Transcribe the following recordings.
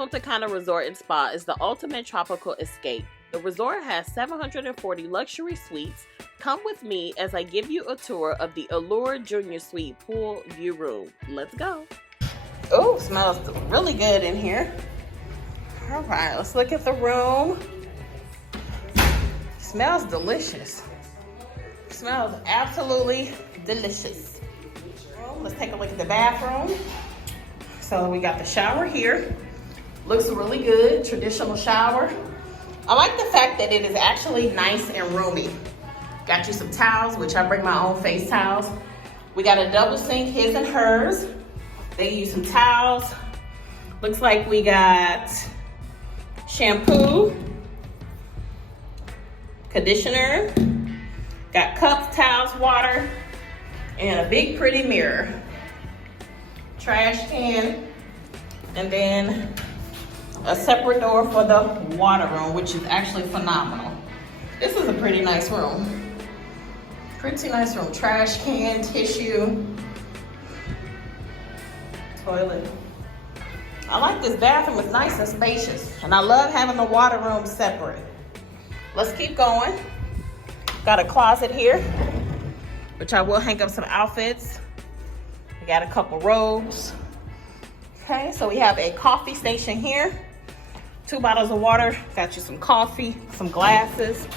Punta Cana Resort and Spa is the ultimate tropical escape. The resort has 740 luxury suites. Come with me as I give you a tour of the Allure Junior Suite pool view room. Let's go. Oh, smells really good in here. All right, let's look at the room. Smells delicious. Smells absolutely delicious. Let's take a look at the bathroom. So we got the shower here. Looks really good, traditional shower. I like the fact that it is actually nice and roomy. Got you some towels, which I bring my own face towels. We got a double sink, his and hers. They use some towels. Looks like we got shampoo, conditioner, got cups, towels, water, and a big pretty mirror. Trash can, and then a separate door for the water room, which is actually phenomenal. This is a pretty nice room. Pretty nice room. Trash can, tissue, toilet. I like this bathroom. It's nice and spacious. And I love having the water room separate. Let's keep going. Got a closet here, which I will hang up some outfits. We got a couple robes. Okay, so we have a coffee station here. 2 bottles of water. Got you some coffee, some glasses.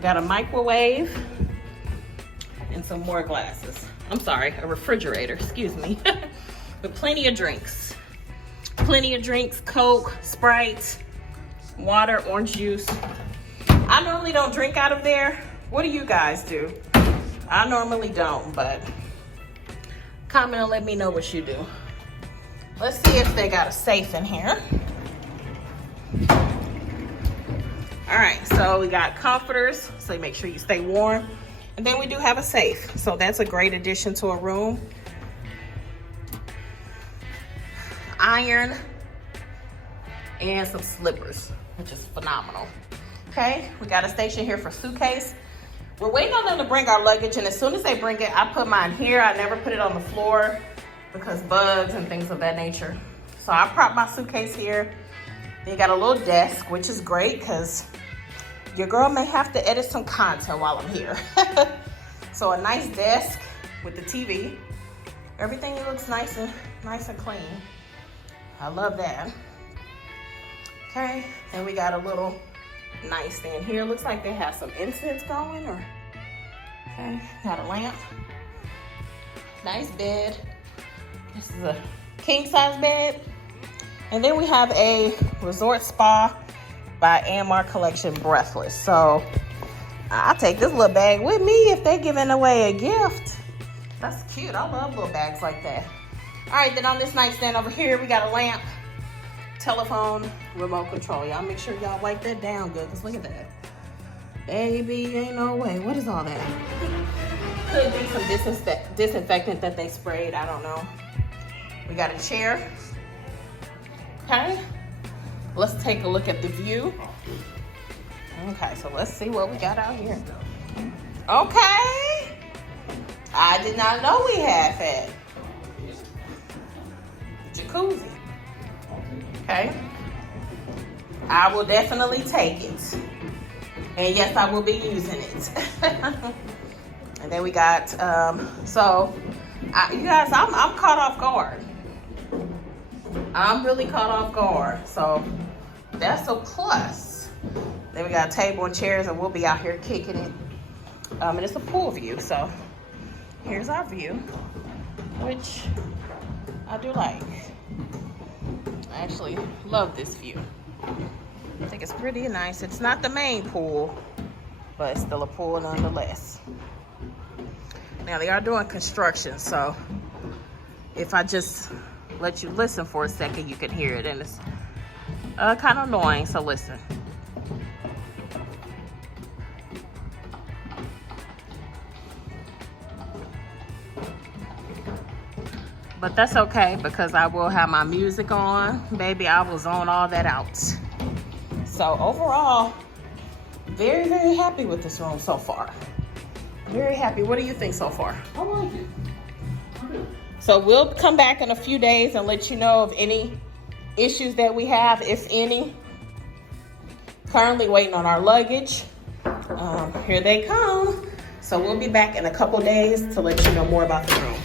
Got a microwave and some more glasses. I'm sorry, a refrigerator, excuse me. With plenty of drinks. Plenty of drinks, Coke, Sprite, water, orange juice. I normally don't drink out of there. What do you guys do? I normally don't, but comment and let me know what you do. Let's see if they got a safe in here. All right, so we got comforters, so make sure you stay warm. And then we do have a safe, so that's a great addition to a room. Iron and some slippers, which is phenomenal. Okay, we got a station here for suitcase. We're waiting on them to bring our luggage, and as soon as they bring it, I put mine here. I never put it on the floor because bugs and things of that nature. So I prop my suitcase here. Then you got a little desk, which is great because your girl may have to edit some content while I'm here. So a nice desk with the TV. Everything looks nice and clean. I love that. Okay, then we got a little nightstand here. Looks like they have some incense going, or okay, got a lamp. Nice bed. This is a king size bed. And then we have a resort spa by Amar Collection Breathless. So I'll take this little bag with me if they're giving away a gift. That's cute. I love little bags like that. All right, then on this nightstand over here, we got a lamp, telephone, remote control. Y'all make sure y'all wipe that down good, because look at that. Baby, ain't no way. What is all that? Could be some disinfectant that they sprayed. I don't know. We got a chair. Okay. Let's take a look at the view. Okay, so let's see what we got out here. Okay. I did not know we had that. Jacuzzi. Okay. I will definitely take it. And yes, I will be using it. And then we got, you guys, I'm caught off guard. I'm really caught off guard. So that's a plus. Then we got a table and chairs, and we'll be out here kicking it. And it's a pool view. So here's our view, which I do like. I actually love this view. I think it's pretty nice. It's not the main pool, but it's still a pool nonetheless. Now they are doing construction, so if I just let you listen for a second, you can hear it, and it's kind of annoying, so listen. But that's okay, because I will have my music on. Baby, I will zone all that out. So overall, very, very happy with this room so far. Very happy. What do you think so far? I like it. So we'll come back in a few days and let you know of any issues that we have, if any. Currently waiting on our luggage. Here they come. So we'll be back in a couple days to let you know more about the room.